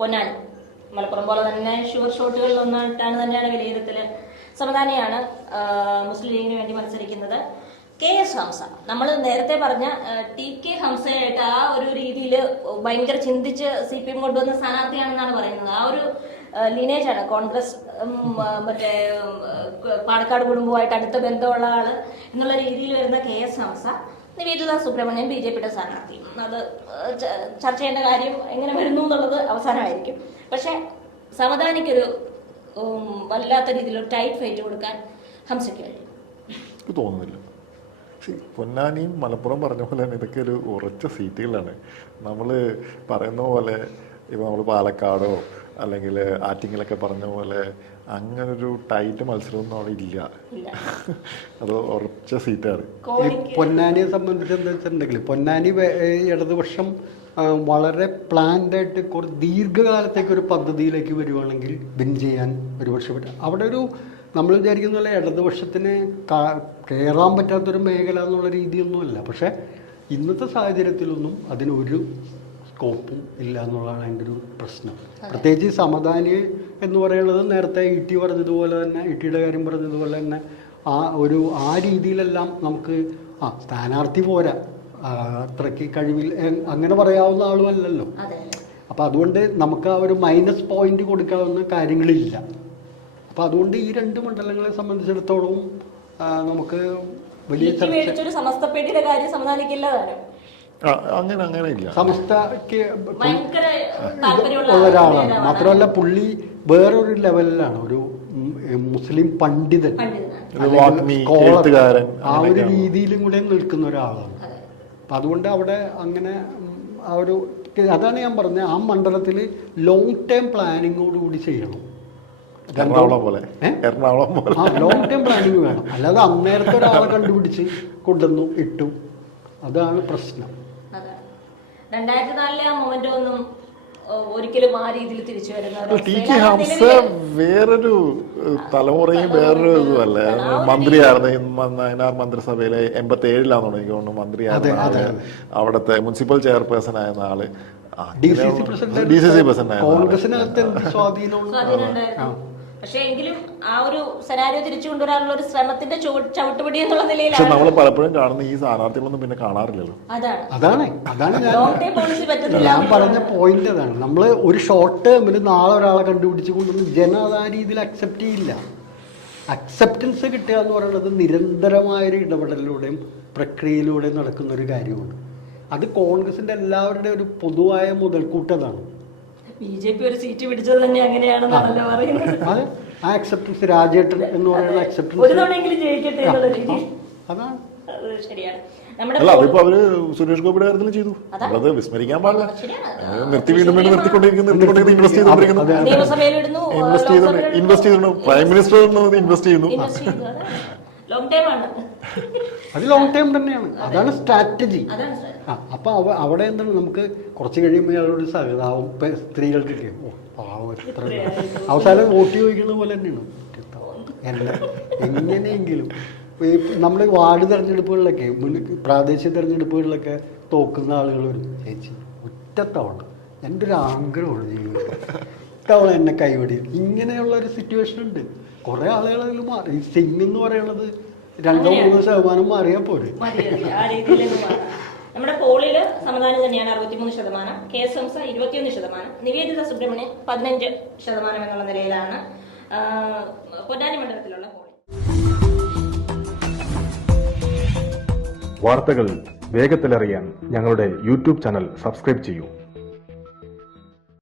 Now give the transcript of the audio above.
പൊന്നാനി. മലപ്പുറം പോലെ തന്നെ ഷുവർ ഷോട്ടുകളിൽ ഒന്നിട്ടാണ് തന്നെയാണ് വിലയിരുത്തൽ. സമതാനിയാണ് മുസ്ലിം ലീഗിന് വേണ്ടി മത്സരിക്കുന്നത് കെ എസ് ഹംസ. നമ്മൾ നേരത്തെ പറഞ്ഞ ടി കെ ഹംസയായിട്ട് ആ ഒരു രീതിയിൽ ഭയങ്കര ചിന്തിച്ച് സി പി എം കൊണ്ടുവന്ന സ്ഥാനാർത്ഥിയാണെന്നാണ് പറയുന്നത്. ആ ഒരു ലീനേജ് ആണ്. കോൺഗ്രസ് മറ്റേ പാലക്കാട് കുടുംബവുമായിട്ട് അടുത്ത ബന്ധമുള്ള ആൾ എന്നുള്ള രീതിയിൽ വരുന്ന K S Hamsa. Nivedita Subramanian B J പിയുടെ സ്ഥാനാർത്ഥി. അത് ചർച്ച ചെയ്യേണ്ട കാര്യം എങ്ങനെ വരുന്നു എന്നുള്ളത് അവസാനമായിരിക്കും. പക്ഷേ സമദാനിക്കൊരു ഉം, വല്ലാത്ത രീതിയിലൊരു ടൈറ്റ് ഫൈറ്റ് കൊടുക്കാൻ ഹംസയ്ക്ക് കഴിയും. തോന്നുന്നില്ല. പൊന്നാനിയും മലപ്പുറം പറഞ്ഞ പോലെ തന്നെ ഇതൊക്കെ ഒരു ഉറച്ച സീറ്റുകളാണ്. നമ്മൾ പറയുന്ന പോലെ ഇപ്പോൾ നമ്മൾ പാലക്കാടോ അല്ലെങ്കിൽ ആറ്റിങ്ങലൊക്കെ പറഞ്ഞ പോലെ അങ്ങനൊരു ടൈറ്റ് മത്സരമൊന്നും അവിടെ ഇല്ല. ഇല്ല. അത് ഉറച്ച സീറ്റാണ്. ഈ പൊന്നാനിയെ സംബന്ധിച്ച് എന്താ വെച്ചിട്ടുണ്ടെങ്കിൽ പൊന്നാനി ഇടതുപക്ഷം വളരെ പ്ലാൻഡായിട്ട് കുറച്ച് ദീർഘകാലത്തേക്ക് ഒരു പദ്ധതിയിലേക്ക് വരുവാണെങ്കിൽ വിൻ ചെയ്യാൻ ഒരുപക്ഷെ പറ്റും. അവിടെ ഒരു നമ്മൾ വിചാരിക്കുന്ന പോലെ ഇടതുപക്ഷത്തിന് കയറാൻ പറ്റാത്തൊരു മേഖല എന്നുള്ള രീതിയൊന്നുമല്ല. പക്ഷേ ഇന്നത്തെ സാഹചര്യത്തിലൊന്നും അതിനൊരു സ്കോപ്പും ഇല്ല എന്നുള്ളതാണ് അതിന്റെ ഒരു പ്രശ്നം. പ്രത്യേകിച്ച് ഈ സമദാനി എന്ന് പറയുന്നത് നേരത്തെ ഇ ടി പറഞ്ഞതുപോലെ തന്നെ ഇ ടിയുടെ കാര്യം പറഞ്ഞതുപോലെ തന്നെ ആ ഒരു ആ രീതിയിലെല്ലാം നമുക്ക് ആ സ്ഥാനാർത്ഥി പോരാ. അത്രയ്ക്ക് കഴിവിൽ അങ്ങനെ പറയാവുന്ന ആളുമല്ലല്ലോ അപ്പോൾ അതുകൊണ്ട് നമുക്ക് ആ ഒരു മൈനസ് പോയിന്റ് കൊടുക്കാവുന്ന കാര്യങ്ങളില്ല. അപ്പോൾ അതുകൊണ്ട് ഈ രണ്ട് മണ്ഡലങ്ങളെ സംബന്ധിച്ചിടത്തോളം നമുക്ക് വലിയ ചർച്ച കാര്യം അങ്ങനെ അങ്ങനെ ഇല്ല. ഉള്ള ഒരാളാണ്. മാത്രമല്ല പുള്ളി വേറൊരു ലെവലിലാണ്. ഒരു മുസ്ലിം പണ്ഡിതൻ. ആ ഒരു രീതിയിലും കൂടെ നിൽക്കുന്ന ഒരാളാണ്. അപ്പൊ അതുകൊണ്ട് അവിടെ അങ്ങനെ ആ ഒരു അതാണ് ഞാൻ പറഞ്ഞത്. ആ മണ്ഡലത്തിൽ ലോങ് ടേം പ്ലാനിങ്ങോടുകൂടി ചെയ്യണം. എറണാകുളം പോലെ? എറണാകുളം പോലെ. ആ ലോങ് ടേം പ്ലാനിങ് വേണം. അല്ലാതെ അന്നേരത്തെ ഒരാളെ കണ്ടുപിടിച്ച് കൊണ്ടുവന്നു ഇട്ടു. അതാണ് പ്രശ്നം. രണ്ടായിരത്തി നാലിലെ ആ മൊമെന്റ് ഒന്നും ഒരിക്കലും ആ രീതിയിൽ തിരിച്ചു വരുന്ന വേറൊരു തലമുറയും വേറൊരു ഇതുമല്ലേ മന്ത്രിയായിരുന്നു നയനാർ മന്ത്രിസഭയിലെ എൺപത്തി ഏഴിലാണെന്ന് എനിക്ക് തോന്നുന്നു മന്ത്രിയായിരുന്ന അവിടുത്തെ മുനിസിപ്പൽ ചെയർപേഴ്സൺ ആയിരുന്ന ആൾ ഡി സി സി പ്രസിഡന്റ്. കോൺഗ്രസിനകത്ത് സ്വാധീനം പക്ഷെ എങ്കിലും ആ ഒരു സെനാരിയോ തിരിച്ചു കൊണ്ടുവരാനുള്ള ഒരു ശ്രമത്തിന്റെ ചുവ- ചവിട്ടുപടി എന്നുള്ള പക്ഷെ നിലയിലാണ് നമ്മൾ പലപ്പോഴും കാണുന്ന ഈ സ്ഥാനാർത്ഥികളൊന്നും പിന്നെ കാണാറില്ലല്ലോ. അതാണ്. അതാണ് അതാണ് ഞാൻ പോളിസി പറ്റുന്നില്ല. ഞാൻ പറഞ്ഞ പോയിന്റ് അതാണ്. നമ്മൾ ഒരു ഷോർട്ട് ടേമിൽ നാളെ ഒരാളെ കണ്ടുപിടിച്ച് കൊണ്ടൊന്നും ജനം അത് ആ രീതിയിൽ അക്സെപ്റ്റ് ചെയ്യില്ല. അക്സെപ്റ്റൻസ് കിട്ടുക എന്ന് പറയുന്നത് നിരന്തരമായൊരു ഇടപെടലിലൂടെയും പ്രക്രിയയിലൂടെയും നടക്കുന്ന ഒരു കാര്യമാണ്. അത് കോൺഗ്രസിന്റെ എല്ലാവരുടെയും ഒരു പൊതുവായ മുതൽക്കൂട്ടതാണ്. ബി ജെ പി ഒരു സീറ്റ് പിടിച്ചത് തന്നെ അങ്ങനെയാണെന്നാണല്ലോ പറയുന്നത്. അത് ആ അക്സെപ്റ്റൻസ് രാജേട്ടൻ എന്ന് പറയുന്ന ഒരു അക്സെപ്റ്റൻസ് തവണയെങ്കിലും ജയിക്കട്ടെ എന്നുള്ള രീതി. അതാണ് അത് ശരിയാണ്. നമ്മുടെ അല്ല അതിപ്പോ അവർ സുരേഷ് ഗോപിയുടെ കാര്യത്തിൽ ചെയ്തു. അത്. വിസ്മരിക്കാൻ പാടില്ല. നിർത്തി വീണ്ടും വീണ്ടും നിർത്തിക്കൊണ്ടിരിക്കുന്നു നിർത്തിക്കൊണ്ടിരിക്കുന്നു ഇൻവെസ്റ്റ് ചെയ്തുകൊണ്ടിരിക്കുന്നു. ഇൻവെസ്റ്റ് ചെയ്തു ഇൻവെസ്റ്റ് ചെയ്യുന്നു പ്രൈം മിനിസ്റ്റർ ഇൻവെസ്റ്റ് ചെയ്യുന്നു. അത് ലോങ് ടൈം തന്നെയാണ്. അതാണ് സ്ട്രാറ്റജി. ആ അപ്പൊ അവ അവിടെ എന്താണ് നമുക്ക് കുറച്ച് കഴിയുമ്പോൾ അയാളോട് സഹതാവും ഇപ്പൊ സ്ത്രീകൾക്കൊക്കെ ഓ പാവം എത്ര അവസാനം വോട്ട് ചോദിക്കുന്ന പോലെ തന്നെയാണ്. എന്നെ എങ്ങനെയെങ്കിലും നമ്മൾ വാർഡ് തെരഞ്ഞെടുപ്പുകളിലൊക്കെ പ്രാദേശിക തെരഞ്ഞെടുപ്പുകളിലൊക്കെ തോക്കുന്ന ആളുകൾ ചേച്ചി ഒറ്റത്തവണ എന്റെ ഒരു ആഗ്രഹമാണ് ജീവിതത്തിൽ. ഇത്തവണ എന്നെ കൈവടി ഇങ്ങനെയുള്ള ഒരു സിറ്റുവേഷൻ ഉണ്ട്. കുറെ ആളുകൾ അതിൽ മാറി. സിംഗ് എന്ന് പറയുന്നത് രണ്ടോ മൂന്നോ ശതമാനം മാറിയാൽ പോരെ. നമ്മുടെ പോളിൽ സമാധാനം തന്നെയാണ് അറുപത്തിമൂന്ന് ശതമാനം. കെ എസ് എംസ ഇരുപത്തിയൊന്ന് ശതമാനം. നിവേദിത സുബ്രഹ്മണ്യൻ പതിനഞ്ച് ശതമാനം എന്നുള്ള നിലയിലാണ് പൊന്നാനി മണ്ഡലത്തിലുള്ള വാർത്തകൾ വേഗത്തിലറിയാൻ ഞങ്ങളുടെ യൂട്യൂബ് ചാനൽ സബ്സ്ക്രൈബ് ചെയ്യൂ.